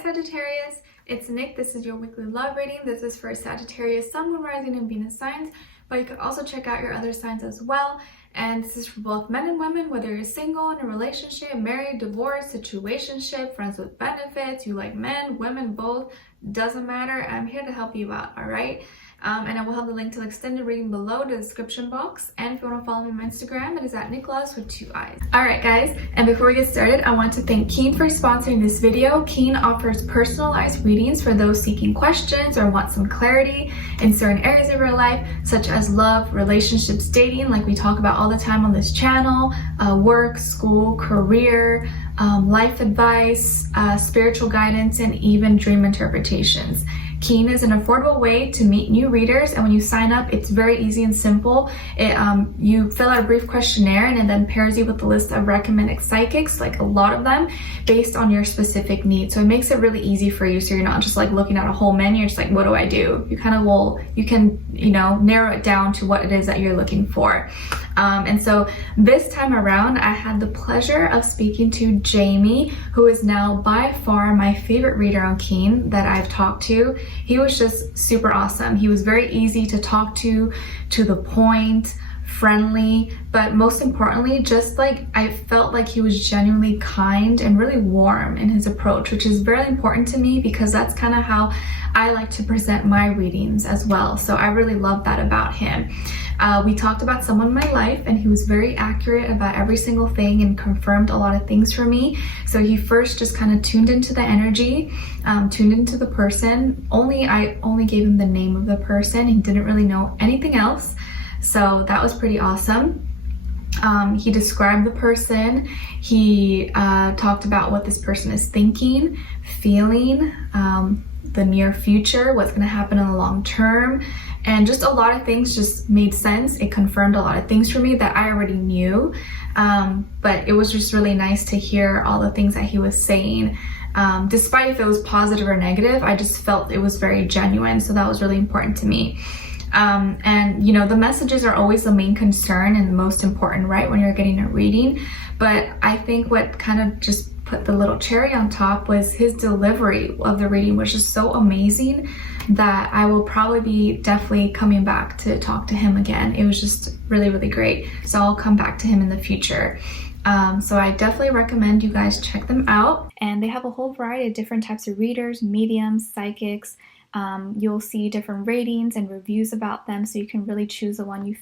Hi Sagittarius, it's Nick. This is your weekly love reading. This is for Sagittarius, Sun, Moon, Rising, and Venus signs, but you can also check out your other signs as well. And this is for both men and women, whether you're single, in a relationship, married, divorced, situationship, friends with benefits, you like men, women, both, doesn't matter. I'm here to help you out, all right? And I will have the link to the extended reading below the description box. And if you want to follow me on my Instagram, it is at Nicloves with 2 eyes. All right, guys. And before we get started, I want to thank Keen for sponsoring this video. Keen offers personalized readings for those seeking questions or want some clarity in certain areas of your life, such as love, relationships, dating, like we talk about all the time on this channel, work, school, career, life advice, spiritual guidance, and even dream interpretations. Keen is an affordable way to meet new readers, and when you sign up, it's very easy and simple. You fill out a brief questionnaire, and it then pairs you with a list of recommended psychics, like a lot of them, based on your specific needs. So it makes it really easy for you, so you're not just like looking at a whole menu, you're just like, what do I do? You can narrow it down to what it is that you're looking for. And so this time around, I had the pleasure of speaking to Jamie, who is now by far my favorite reader on Keen that I've talked to. He was just super awesome. He was very easy to talk to the point, friendly, but most importantly, just like I felt like he was genuinely kind and really warm in his approach, which is very important to me because that's kind of how I like to present my readings as well. So I really love that about him. We talked about someone in my life, and he was very accurate about every single thing and confirmed a lot of things for me. So he first just kind of tuned into the energy, tuned into the person. I only gave him the name of the person. He didn't really know anything else. So that was pretty awesome. He described the person. He talked about what this person is thinking, feeling, the near future, what's going to happen in the long term, and just a lot of things just made sense. It confirmed a lot of things for me that I already knew, but it was just really nice to hear all the things that he was saying. Despite if it was positive or negative, I just felt it was very genuine, so that was really important to me. And the messages are always the main concern and the most important, right, when you're getting a reading. But I think what kind of just put the little cherry on top was his delivery of the reading was just so amazing that I will probably be definitely coming back to talk to him again. It was just really, really great. So I'll come back to him in the future. So I definitely recommend you guys check them out. And they have a whole variety of different types of readers, mediums, psychics. You'll see different ratings and reviews about them, so you can really choose the one you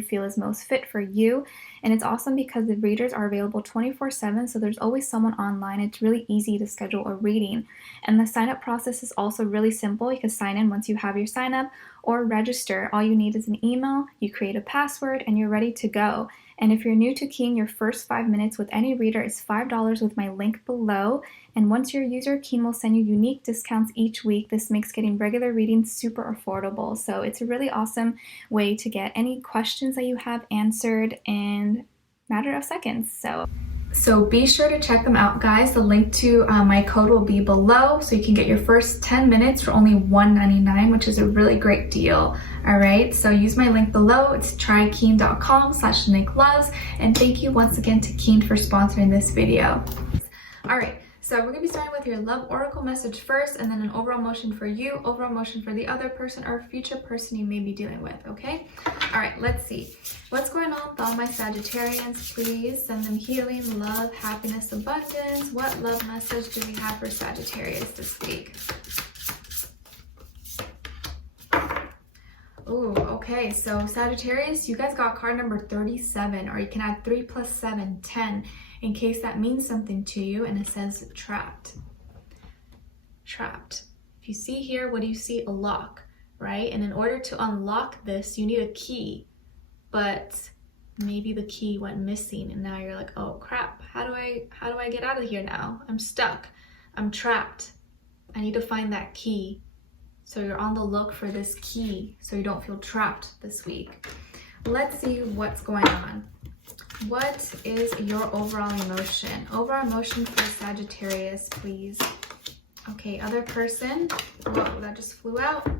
feel is most fit for you. And it's awesome because the readers are available 24/7, so there's always someone online. It's really easy to schedule a reading, and the sign up process is also really simple. You can sign in once you have your sign up or register. All you need is an email, you create a password, and you're ready to go. And if you're new to Keen, your first 5 minutes with any reader is $5 with my link below. And once you're a user, Keen will send you unique discounts each week. This makes getting regular readings super affordable. So it's a really awesome way to get any questions that you have answered in a matter of seconds. So be sure to check them out, guys. The link to my code will be below, so you can get your first 10 minutes for only $1.99, which is a really great deal. All right, so use my link below. It's trykeen.com/Nicloves. And thank you once again to Keen for sponsoring this video. All right, so we're gonna be starting with your love oracle message first, and then an overall motion for you, overall motion for the other person or future person you may be dealing with, okay? All right, let's see. What's going on with all my Sagittarians? Please send them healing, love, happiness, abundance. What love message do we have for Sagittarius this week? Ooh, okay, so Sagittarius, you guys got card number 37, or you can add 3 + 7, 10, in case that means something to you, and it says trapped. Trapped. If you see here, what do you see? A lock, right? And in order to unlock this, you need a key, but maybe the key went missing, and now you're like, oh crap, how do I get out of here now? I'm stuck, I'm trapped. I need to find that key. So you're on the look for this key so you don't feel trapped this week. Let's see what's going on. What is your overall emotion? Overall emotion for Sagittarius, please. Okay, other person. Whoa, that just flew out.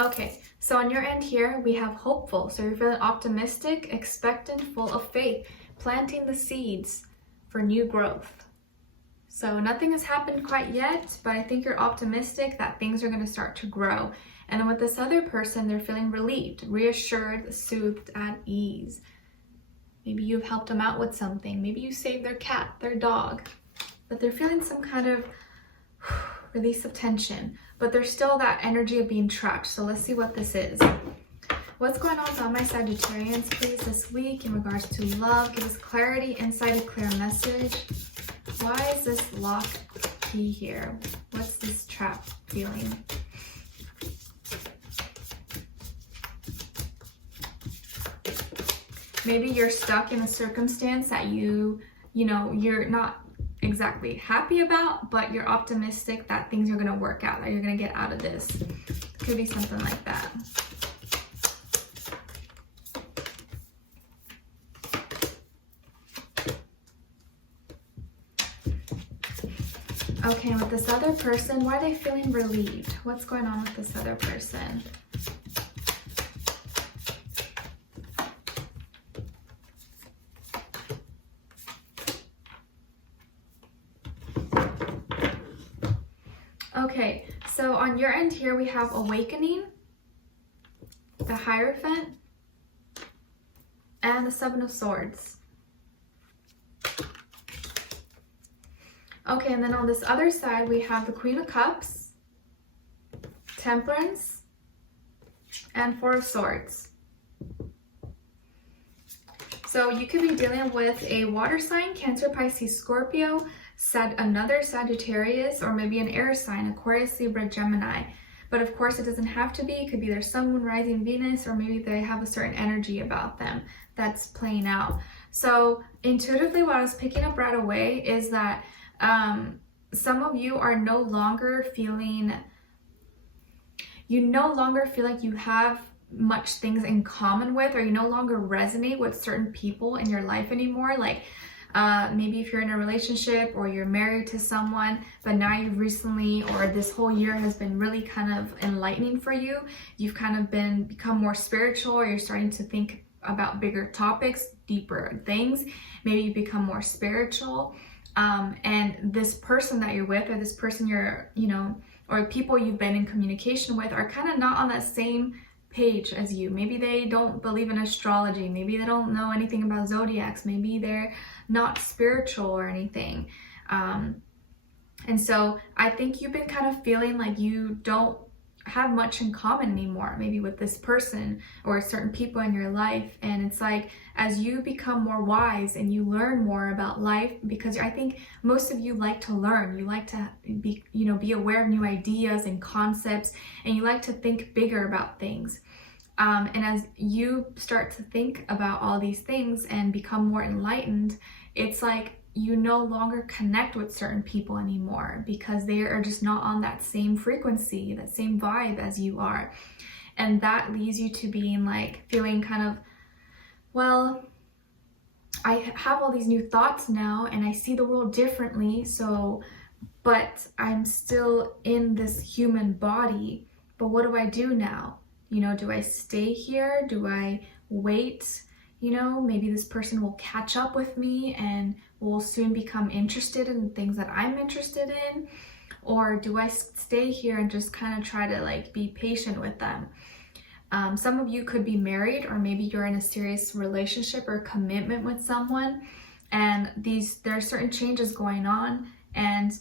Okay, so on your end here, we have hopeful. So you're feeling optimistic, expectant, full of faith. planting the seeds for new growth. So nothing has happened quite yet, but I think you're optimistic that things are going to start to grow. And then with this other person, they're feeling relieved, reassured, soothed, at ease. Maybe you've helped them out with something. Maybe you saved their cat, their dog, but they're feeling some kind of release of tension, but there's still that energy of being trapped. So let's see what this is. What's going on with all my Sagittarians, please, this week in regards to love? Give us clarity, insight, a clear message. Why is this locked key here? What's this trap feeling? Maybe you're stuck in a circumstance that you're not exactly happy about, but you're optimistic that things are going to work out, that you're going to get out of this. Could be something like that. Okay, with this other person, why are they feeling relieved? What's going on with this other person? Okay, so on your end here, we have awakening, the Hierophant, and the Seven of Swords. Okay, and then on this other side, we have the Queen of Cups, Temperance, and Four of Swords. So you could be dealing with a water sign, Cancer, Pisces, Scorpio, another Sagittarius, or maybe an air sign, Aquarius, Libra, Gemini. But of course, it doesn't have to be. It could be their Sun, Moon, Rising, Venus, or maybe they have a certain energy about them that's playing out. So intuitively, what I was picking up right away is that some of you are no longer feeling, feel like you have much things in common with, or you no longer resonate with certain people in your life anymore. Like maybe if you're in a relationship or you're married to someone, but now you've recently, or this whole year has been really kind of enlightening for you. You've kind of become more spiritual, or you're starting to think about bigger topics, deeper things. Maybe you become more spiritual. And this person that you're with, or this person or people you've been in communication with, are kind of not on that same page as you. Maybe they don't believe in astrology. Maybe they don't know anything about zodiacs. Maybe they're not spiritual or anything. And so I think you've been kind of feeling like you don't have much in common anymore, maybe with this person or certain people in your life. And it's like, as you become more wise and you learn more about life, because I think most of you like to learn, you like to be aware of new ideas and concepts, and you like to think bigger about things. And as you start to think about all these things and become more enlightened, it's like you no longer connect with certain people anymore, because they are just not on that same frequency, that same vibe as you are. And that leads you to being like, feeling kind of, well, I have all these new thoughts now and I see the world differently, but I'm still in this human body. But what do I do now? Do I stay here? Do I wait? Maybe this person will catch up with me and will soon become interested in things that I'm interested in. Or do I stay here and just kind of try to be patient with them? Some of you could be married, or maybe you're in a serious relationship or commitment with someone, and there are certain changes going on, and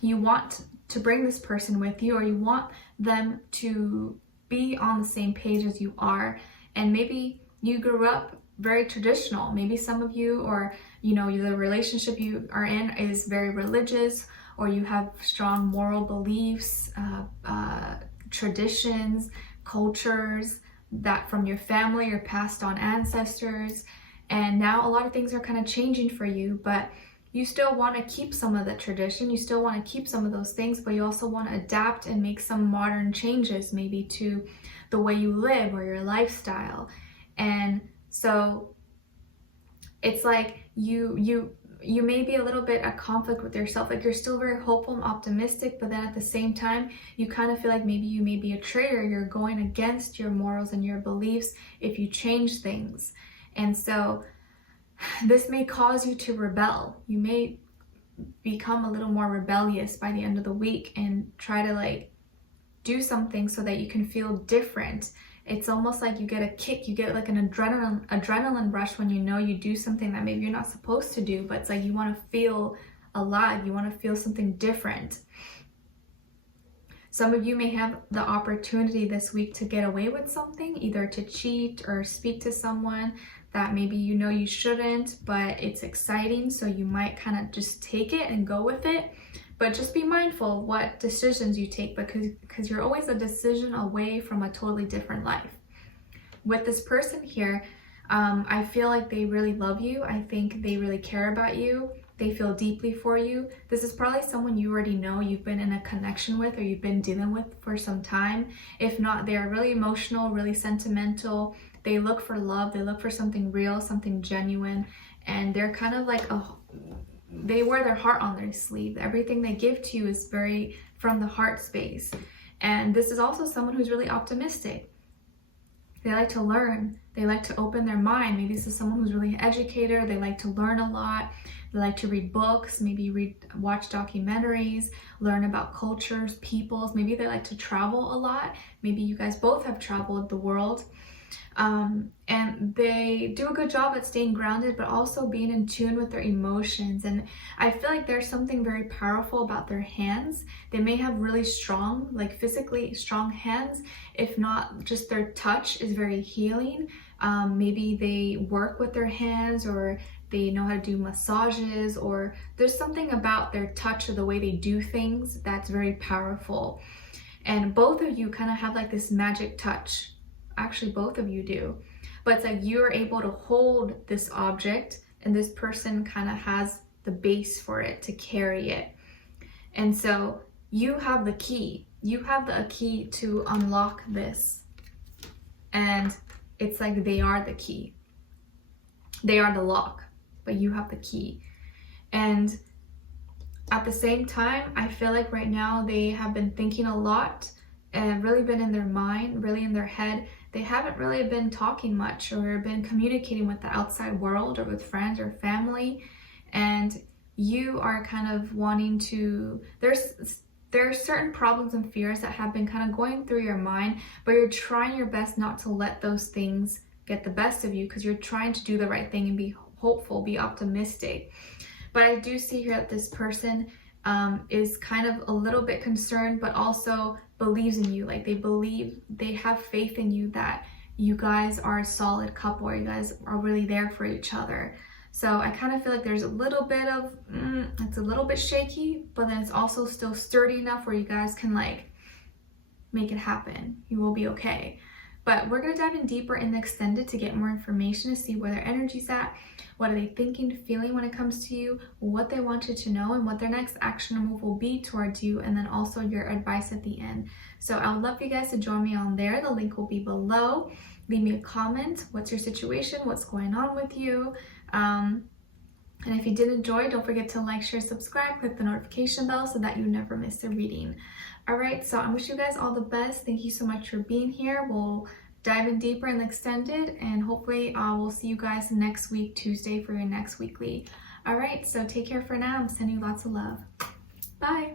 you want to bring this person with you, or you want them to be on the same page as you are. And maybe you grew up very traditional. Maybe some of you, or the relationship you are in is very religious, or you have strong moral beliefs, traditions, cultures that from your family or passed on ancestors. And now a lot of things are kind of changing for you, but you still want to keep some of the tradition, you still want to keep some of those things, but you also want to adapt and make some modern changes, maybe to the way you live or your lifestyle. And so it's like you may be a little bit at conflict with yourself. Like, you're still very hopeful and optimistic, but then at the same time, you kind of feel like maybe you may be a traitor. You're going against your morals and your beliefs if you change things. And so this may cause you to rebel. You may become a little more rebellious by the end of the week and try to like do something so that you can feel different. It's almost like you get a kick, you get like an adrenaline rush when you know you do something that maybe you're not supposed to do, but it's like you want to feel alive, you want to feel something different. Some of you may have the opportunity this week to get away with something, either to cheat or speak to someone that maybe you know you shouldn't, but it's exciting, so you might kind of just take it and go with it. But just be mindful of what decisions you take, because you're always a decision away from a totally different life. With this person here, I feel like they really love you. I think they really care about you. They feel deeply for you. This is probably someone you already know, you've been in a connection with, or you've been dealing with for some time. If not, they're really emotional, really sentimental. They look for love. They look for something real, something genuine. And they're kind of like they wear their heart on their sleeve. Everything they give to you is very from the heart space. And this is also someone who's really optimistic. They like to learn. They like to open their mind. Maybe this is someone who's really an educator. They like to learn a lot. They like to read books, maybe watch documentaries, learn about cultures, peoples. Maybe they like to travel a lot. Maybe you guys both have traveled the world. And they do a good job at staying grounded, but also being in tune with their emotions. And I feel like there's something very powerful about their hands. They may have really strong, like physically strong hands. If not, just their touch is very healing. Maybe they work with their hands, or they know how to do massages, or there's something about their touch or the way they do things that's very powerful. And both of you kind of have like this magic touch. Actually, both of you do. But it's like you're able to hold this object, and this person kind of has the base for it to carry it. And so you have the key. You have the key to unlock this. And it's like they are the key. They are the lock, but you have the key. And at the same time, I feel like right now they have been thinking a lot and really been in their mind, really in their head. They haven't really been talking much or been communicating with the outside world or with friends or family. And you are kind of wanting to, there are certain problems and fears that have been kind of going through your mind, but you're trying your best not to let those things get the best of you, because you're trying to do the right thing and be hopeful, be optimistic. But I do see here that this person is kind of a little bit concerned, but also believes in you. Like they have faith in you that you guys are a solid couple, or you guys are really there for each other. So I kind of feel like there's a little bit of, it's a little bit shaky, but then it's also still sturdy enough where you guys can like make it happen. You will be okay. But we're going to dive in deeper in the extended to get more information, to see where their energy's at, what are they thinking, feeling when it comes to you, what they want you to know, and what their next action or move will be towards you, and then also your advice at the end. So I would love for you guys to join me on there. The link will be below. Leave me a comment. What's your situation? What's going on with you? And if you did enjoy, don't forget to like, share, subscribe, click the notification bell so that you never miss a reading. All right, so I wish you guys all the best. Thank you so much for being here. We'll dive in deeper in the extended, and hopefully we'll see you guys next week, Tuesday, for your next weekly. All right, so take care for now. I'm sending you lots of love. Bye.